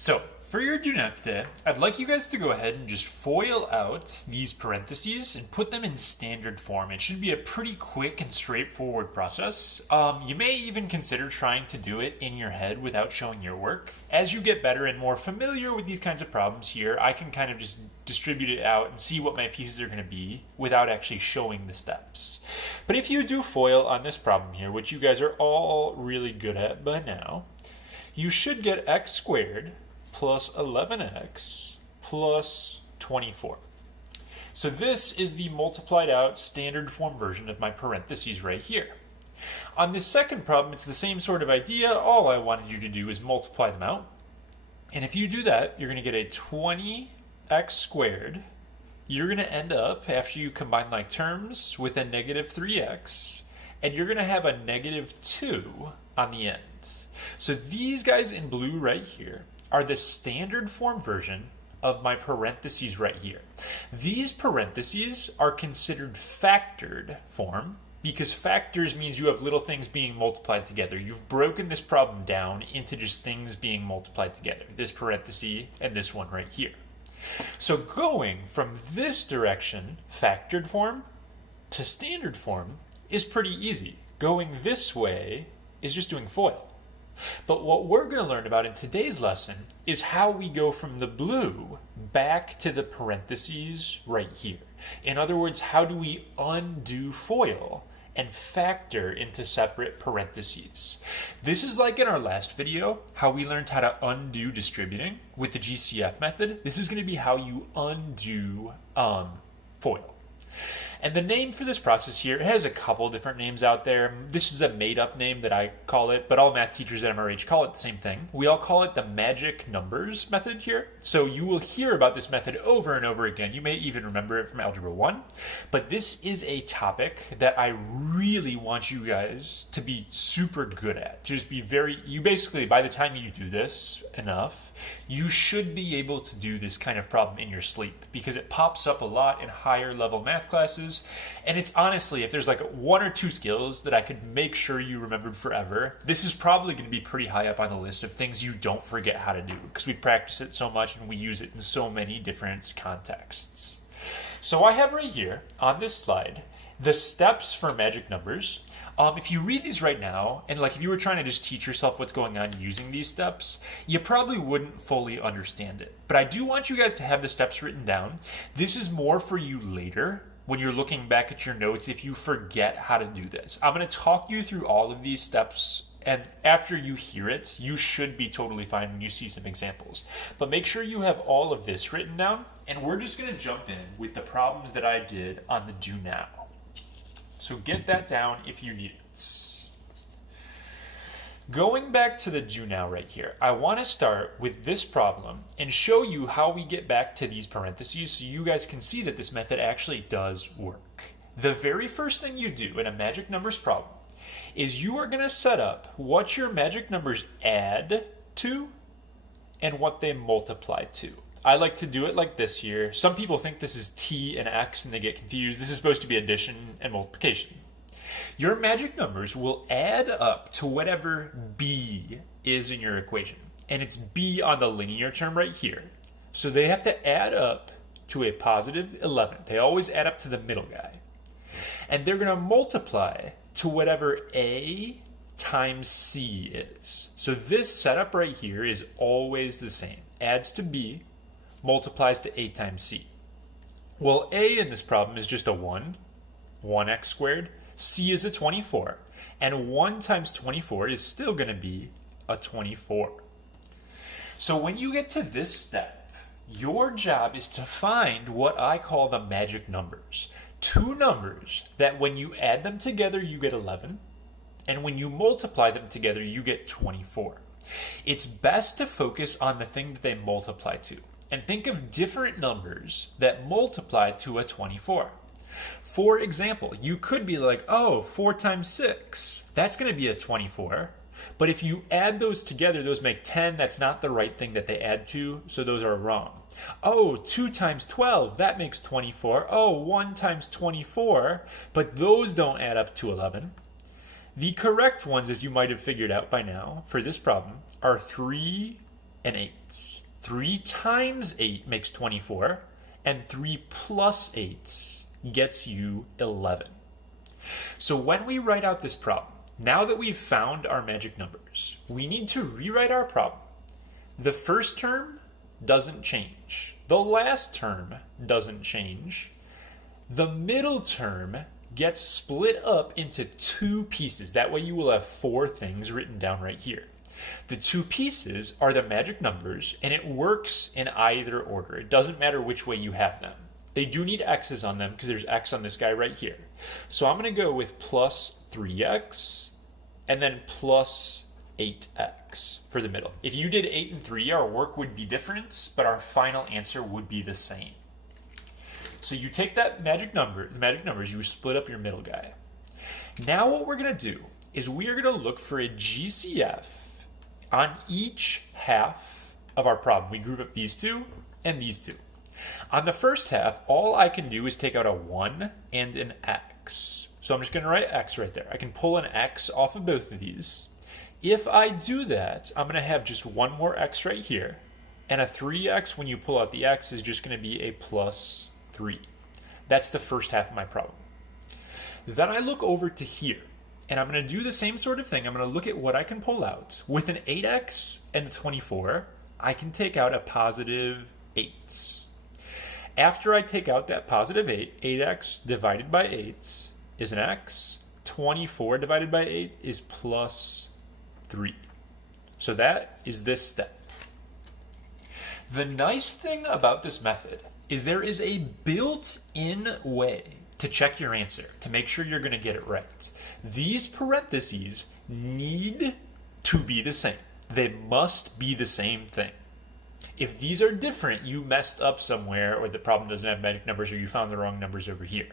So, for your do now today, I'd like you guys to go ahead and just FOIL out these parentheses and put them in standard form. It should be a pretty quick and straightforward process. You may even consider trying to do it in your head without showing your work. As you get better and more familiar with these kinds of problems here, I can kind of just distribute it out and see what my pieces are going to be without actually showing the steps. But if you do FOIL on this problem here, which you guys are all really good at by now, you should get x squared plus 11x plus 24. So this is the multiplied out standard form version of my parentheses right here. On this second problem, it's the same sort of idea. All I wanted you to do is multiply them out. And if you do that, you're going to get a 20x squared. You're going to end up, after you combine like terms, with a negative 3x. And you're going to have a negative 2 on the end. So these guys in blue right here are the standard form version of my parentheses right here. These parentheses are considered factored form because factors means you have little things being multiplied together. You've broken this problem down into just things being multiplied together. This parenthesis and this one right here. So going from this direction, factored form, to standard form is pretty easy. Going this way is just doing FOIL. But what we're going to learn about in today's lesson is how we go from the blue back to the parentheses right here. In other words, how do we undo FOIL and factor into separate parentheses? This is like in our last video, how we learned how to undo distributing with the GCF method. This is going to be how you undo FOIL. And the name for this process here, it has a couple different names out there. This is a made-up name that I call it, but all math teachers at MRH call it the same thing. We all call it the magic numbers method here. So you will hear about this method over and over again. You may even remember it from Algebra 1. But this is a topic that I really want you guys to be super good at. To just be you basically, by the time you do this enough, you should be able to do this kind of problem in your sleep because it pops up a lot in higher level math classes. And it's honestly, if there's like one or two skills that I could make sure you remembered forever, this is probably going to be pretty high up on the list of things you don't forget how to do because we practice it so much and we use it in so many different contexts. So I have right here on this slide the steps for magic numbers. If you read these right now, and like if you were trying to just teach yourself what's going on using these steps, you probably wouldn't fully understand it. But I do want you guys to have the steps written down. This is more for you later when you're looking back at your notes if you forget how to do this. I'm going to talk you through all of these steps, and after you hear it, you should be totally fine when you see some examples. But make sure you have all of this written down, and we're just going to jump in with the problems that I did on the do now. So get that down if you need it. Going back to the do now right here, I want to start with this problem and show you how we get back to these parentheses so you guys can see that this method actually does work. The very first thing you do in a magic numbers problem is you are going to set up what your magic numbers add to and what they multiply to. I like to do it like this here. Some people think this is t and x and they get confused. This is supposed to be addition and multiplication. Your magic numbers will add up to whatever b is in your equation. And it's b on the linear term right here. So they have to add up to a positive 11. They always add up to the middle guy. And they're going to multiply to whatever a times c is. So this setup right here is always the same. Adds to b, multiplies to a times c. Well, a in this problem is just a 1x squared. C is a 24, and 1 times 24 is still going to be a 24. So when you get to this step, your job is to find what I call the magic numbers. Two numbers that when you add them together, you get 11, and when you multiply them together, you get 24. It's best to focus on the thing that they multiply to, and think of different numbers that multiply to a 24. For example, you could be like, oh, 4 times 6, that's going to be a 24. But if you add those together, those make 10. That's not the right thing that they add to, so those are wrong. Oh, 2 times 12, that makes 24. Oh, 1 times 24, but those don't add up to 11. The correct ones, as you might have figured out by now, for this problem, are 3, and 8. 3 times 8 makes 24, and 3 plus 8 gets you 11. So when we write out this problem, now that we've found our magic numbers, we need to rewrite our problem. The first term doesn't change. The last term doesn't change. The middle term gets split up into 2 pieces. That way you will have 4 things written down right here. The 2 pieces are the magic numbers, and it works in either order. It doesn't matter which way you have them. They do need x's on them because there's x on this guy right here. So I'm going to go with plus 3x and then plus 8x for the middle. If you did 8 and 3, our work would be different, but our final answer would be the same. So you take that magic number, the magic numbers, you split up your middle guy. Now what we're going to do is we are going to look for a GCF on each half of our problem. We group up these 2 and these 2. On the first half, all I can do is take out a 1 and an x. So I'm just going to write x right there. I can pull an x off of both of these. If I do that, I'm going to have just one more x right here. And a 3x, when you pull out the x, is just going to be a plus 3. That's the first half of my problem. Then I look over to here. And I'm going to do the same sort of thing. I'm going to look at what I can pull out. With an 8x and a 24, I can take out a positive 8. After I take out that positive 8, 8x divided by 8 is an x. 24 divided by 8 is plus 3. So that is this step. The nice thing about this method is there is a built-in way to check your answer, to make sure you're going to get it right. These parentheses need to be the same. They must be the same thing. If these are different, you messed up somewhere, or the problem doesn't have magic numbers, or you found the wrong numbers over here.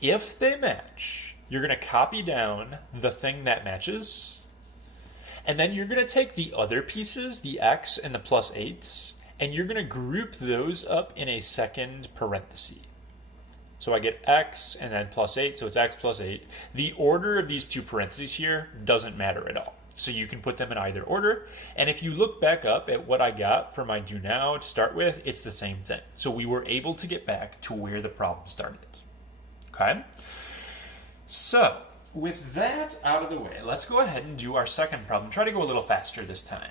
If they match, you're going to copy down the thing that matches, and then you're going to take the other pieces, the x and the plus 8s, and you're going to group those up in a second parenthesis. So I get x and then plus 8, so it's x plus 8. The order of these 2 parentheses here doesn't matter at all. So you can put them in either order. And if you look back up at what I got for my do now to start with, it's the same thing. So we were able to get back to where the problem started. Okay? So with that out of the way, let's go ahead and do our second problem. Try to go a little faster this time.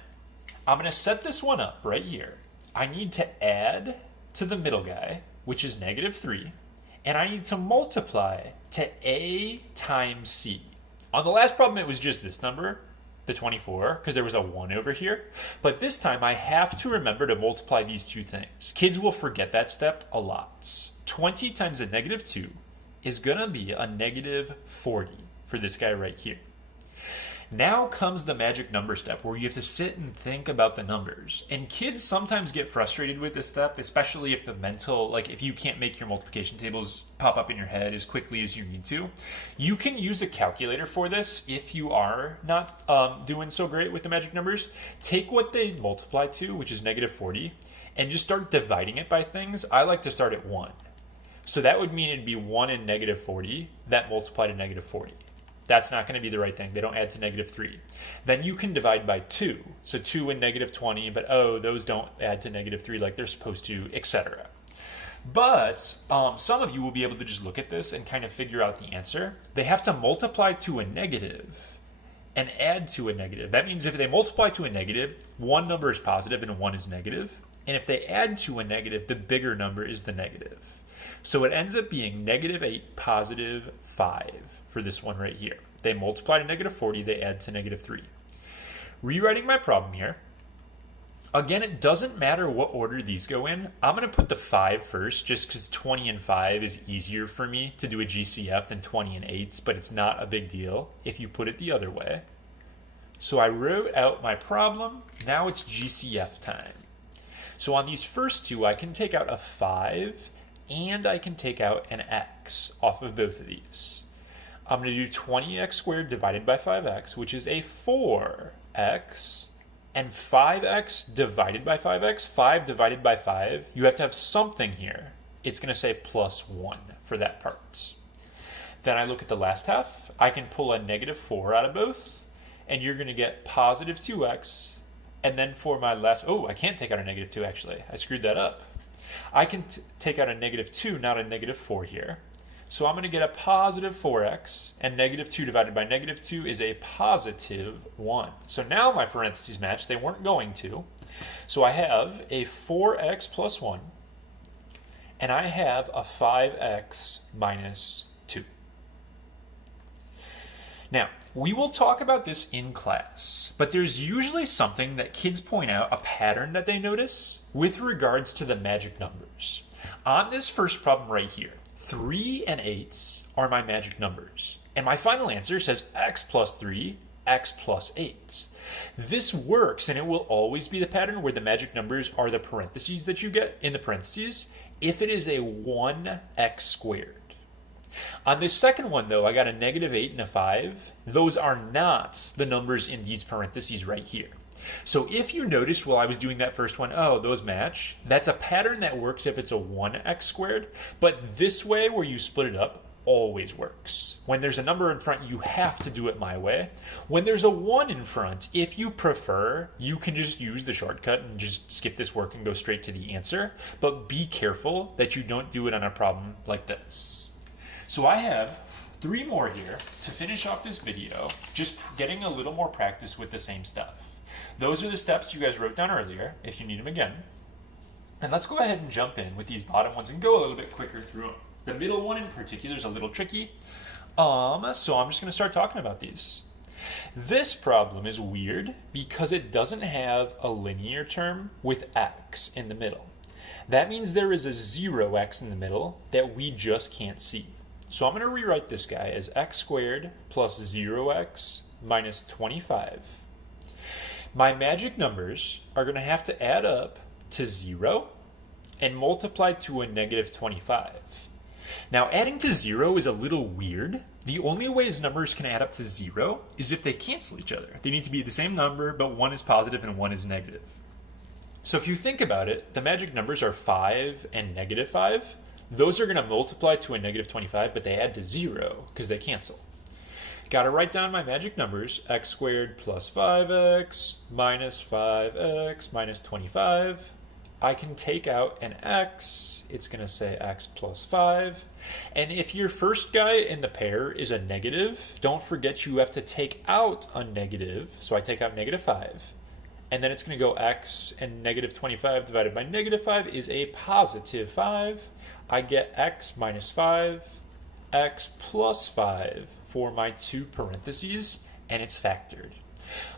I'm going to set this one up right here. I need to add to the middle guy, which is negative 3. And I need to multiply to a times c. On the last problem, it was just this number, the 24, because there was a 1 over here. But this time, I have to remember to multiply these 2 things. Kids will forget that step a lot. 20 times a negative 2 is going to be a negative 40 for this guy right here. Now comes the magic number step where you have to sit and think about the numbers. And kids sometimes get frustrated with this step, especially if the mental, like if you can't make your multiplication tables pop up in your head as quickly as you need to. You can use a calculator for this if you are not doing so great with the magic numbers. Take what they multiply to, which is negative 40, and just start dividing it by things. I like to start at 1. So that would mean it'd be 1 and negative 40 that multiply to negative 40. That's not going to be the right thing. They don't add to negative 3. Then you can divide by 2. So 2 and negative 20, but those don't add to negative 3 like they're supposed to, etc. But some of you will be able to just look at this and kind of figure out the answer. They have to multiply to a negative and add to a negative. That means if they multiply to a negative, one number is positive and one is negative. And if they add to a negative, the bigger number is the negative. So it ends up being negative 8, positive 5 for this one right here. They multiply to negative 40, they add to negative 3. Rewriting my problem here. Again, it doesn't matter what order these go in. I'm going to put the 5 first just because 20 and 5 is easier for me to do a GCF than 20 and 8, but it's not a big deal if you put it the other way. So I wrote out my problem. Now it's GCF time. So on these first 2, I can take out a 5 and I can take out an x off of both of these. I'm going to do 20x squared divided by 5x, which is a 4x, and 5x divided by 5x, 5 divided by 5, you have to have something here. It's going to say plus 1 for that part. Then I look at the last half. I can pull a negative 4 out of both, and you're going to get positive 2x And then for my last, I can't take out a negative 2 actually. I screwed that up. I can take out a negative 2, not a negative 4 here. So I'm going to get a positive 4x, and negative 2 divided by negative 2 is a positive 1. So now my parentheses match. They weren't going to. So I have a 4x plus 1, and I have a 5x minus 2. Now, we will talk about this in class, but there's usually something that kids point out, a pattern that they notice with regards to the magic numbers. On this first problem right here, 3 and 8 are my magic numbers, and my final answer says x plus 3, x plus 8. This works, and it will always be the pattern where the magic numbers are the parentheses that you get in the parentheses if it is a 1x squared. On this second one, though, I got a negative 8 and a 5. Those are not the numbers in these parentheses right here. So if you noticed while I was doing that first one, those match, that's a pattern that works if it's a 1x squared, but this way where you split it up always works. When there's a number in front, you have to do it my way. When there's a 1 in front, if you prefer, you can just use the shortcut and just skip this work and go straight to the answer, but be careful that you don't do it on a problem like this. So I have 3 more here to finish off this video, just getting a little more practice with the same stuff. Those are the steps you guys wrote down earlier, if you need them again. And let's go ahead and jump in with these bottom ones and go a little bit quicker through them. The middle one in particular is a little tricky, so I'm just going to start talking about these. This problem is weird because it doesn't have a linear term with x in the middle. That means there is a 0x in the middle that we just can't see. So I'm going to rewrite this guy as x squared plus 0x minus 25. My magic numbers are going to have to add up to 0 and multiply to a negative 25. Now, adding to 0 is a little weird. The only ways numbers can add up to 0 is if they cancel each other. They need to be the same number, but one is positive and one is negative. So if you think about it, the magic numbers are 5 and negative 5. Those are going to multiply to a negative 25, but they add to 0 because they cancel. Got to write down my magic numbers, x squared plus 5x minus 5x minus 25. I can take out an x. It's going to say x plus 5. And if your first guy in the pair is a negative, don't forget you have to take out a negative. So I take out negative 5. And then it's going to go x, and negative 25 divided by negative 5 is a positive 5. I get x minus 5, x plus 5 for my 2 parentheses, and it's factored.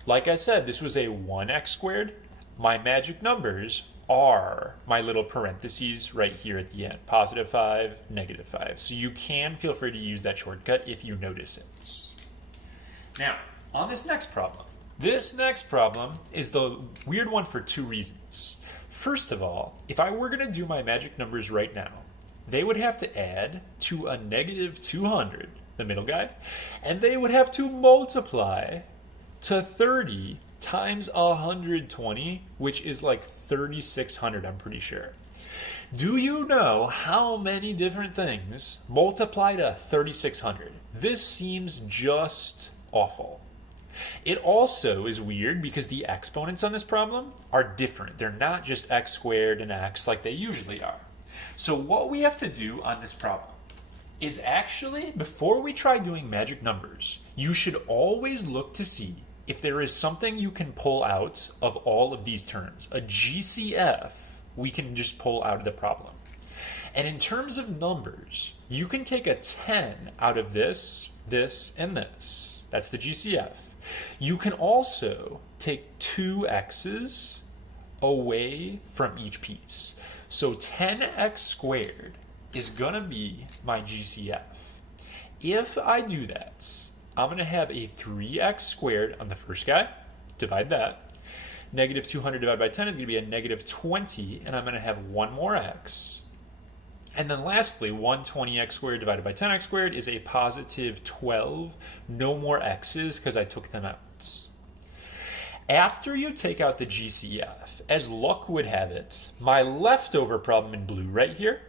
Like I said, this was a 1x squared. My magic numbers are my little parentheses right here at the end, positive 5, negative 5. So you can feel free to use that shortcut if you notice it. Now, on this next problem. This next problem is the weird one for 2 reasons. First of all, if I were going to do my magic numbers right now, they would have to add to a negative 200, the middle guy, and they would have to multiply to 30 times 120, which is like 3,600, I'm pretty sure. Do you know how many different things multiply to 3,600? This seems just awful. It also is weird because the exponents on this problem are different. They're not just x squared and x like they usually are. So what we have to do on this problem is actually, before we try doing magic numbers, you should always look to see if there is something you can pull out of all of these terms. A GCF we can just pull out of the problem. And in terms of numbers, you can take a 10 out of this, this, and this. That's the GCF. You can also take 2 x's away from each piece. So 10x squared is going to be my GCF. If I do that, I'm going to have a 3x squared on the first guy. Divide that. Negative 200 divided by 10 is going to be a negative 20, and I'm going to have one more x. And then lastly, 120x squared divided by 10x squared is a positive 12. No more x's because I took them out. After you take out the GCF, as luck would have it, my leftover problem in blue right here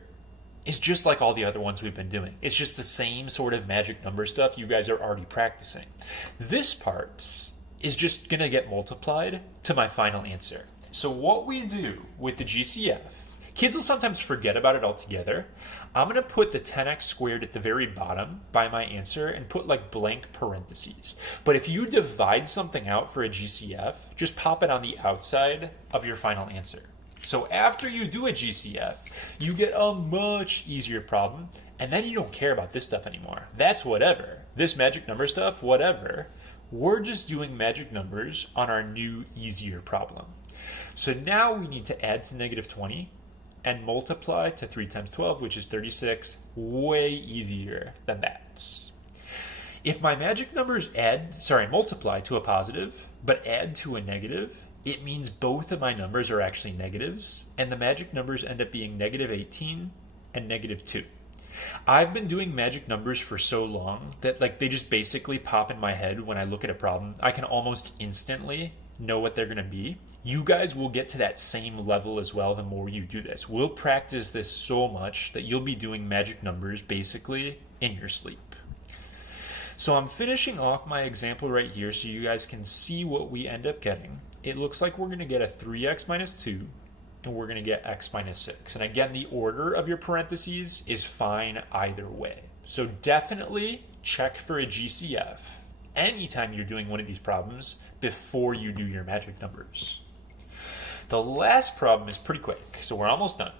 is just like all the other ones we've been doing. It's just the same sort of magic number stuff you guys are already practicing. This part is just going to get multiplied to my final answer. So what we do with the GCF, kids will sometimes forget about it altogether. I'm going to put the 10x squared at the very bottom by my answer and put like blank parentheses. But if you divide something out for a GCF, just pop it on the outside of your final answer. So after you do a GCF, you get a much easier problem, and then you don't care about this stuff anymore. That's whatever. This magic number stuff, whatever. We're just doing magic numbers on our new, easier problem. So now we need to add to negative 20 and multiply to 3 times 12, which is 36. Way easier than that. If my magic numbers multiply to a positive, but add to a negative, it means both of my numbers are actually negatives, and the magic numbers end up being negative 18 and negative 2. I've been doing magic numbers for so long that they just basically pop in my head when I look at a problem. I can almost instantly know what they're going to be. You guys will get to that same level as well the more you do this. We'll practice this so much that you'll be doing magic numbers basically in your sleep. So I'm finishing off my example right here so you guys can see what we end up getting. It looks like we're going to get a 3x minus 2, and we're going to get x minus 6. And again, the order of your parentheses is fine either way. So definitely check for a GCF anytime you're doing one of these problems before you do your magic numbers. The last problem is pretty quick, so we're almost done.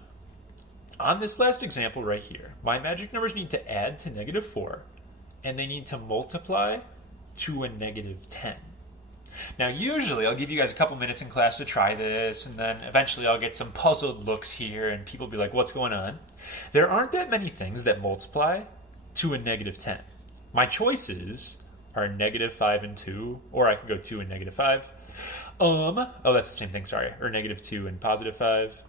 On this last example right here, my magic numbers need to add to negative 4, and they need to multiply to a negative 10. Now, usually I'll give you guys a couple minutes in class to try this, and then eventually I'll get some puzzled looks here, and people will be like, what's going on? There aren't that many things that multiply to a negative 10. My choices are negative 5 and 2, or I can go 2 and negative 5. That's the same thing, sorry. Or negative 2 and positive 5.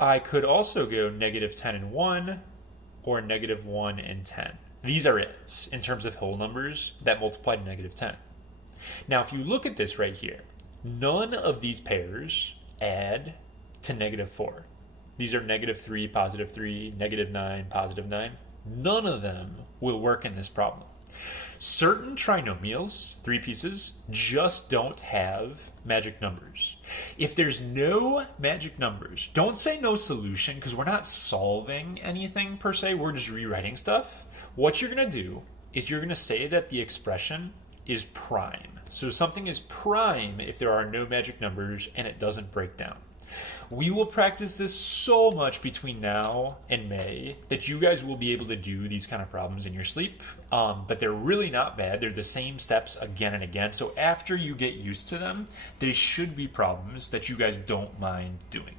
I could also go negative 10 and 1, or negative 1 and 10. These are it, in terms of whole numbers that multiply to negative 10. Now, if you look at this right here, none of these pairs add to negative 4. These are negative 3, positive 3, negative 9, positive 9. None of them will work in this problem. Certain trinomials, 3 pieces, just don't have magic numbers. If there's no magic numbers, don't say no solution, because we're not solving anything per se, we're just rewriting stuff. What you're going to do is you're going to say that the expression is prime. So something is prime if there are no magic numbers and it doesn't break down. We will practice this so much between now and May that you guys will be able to do these kind of problems in your sleep, but they're really not bad. They're the same steps again and again. So after you get used to them, they should be problems that you guys don't mind doing.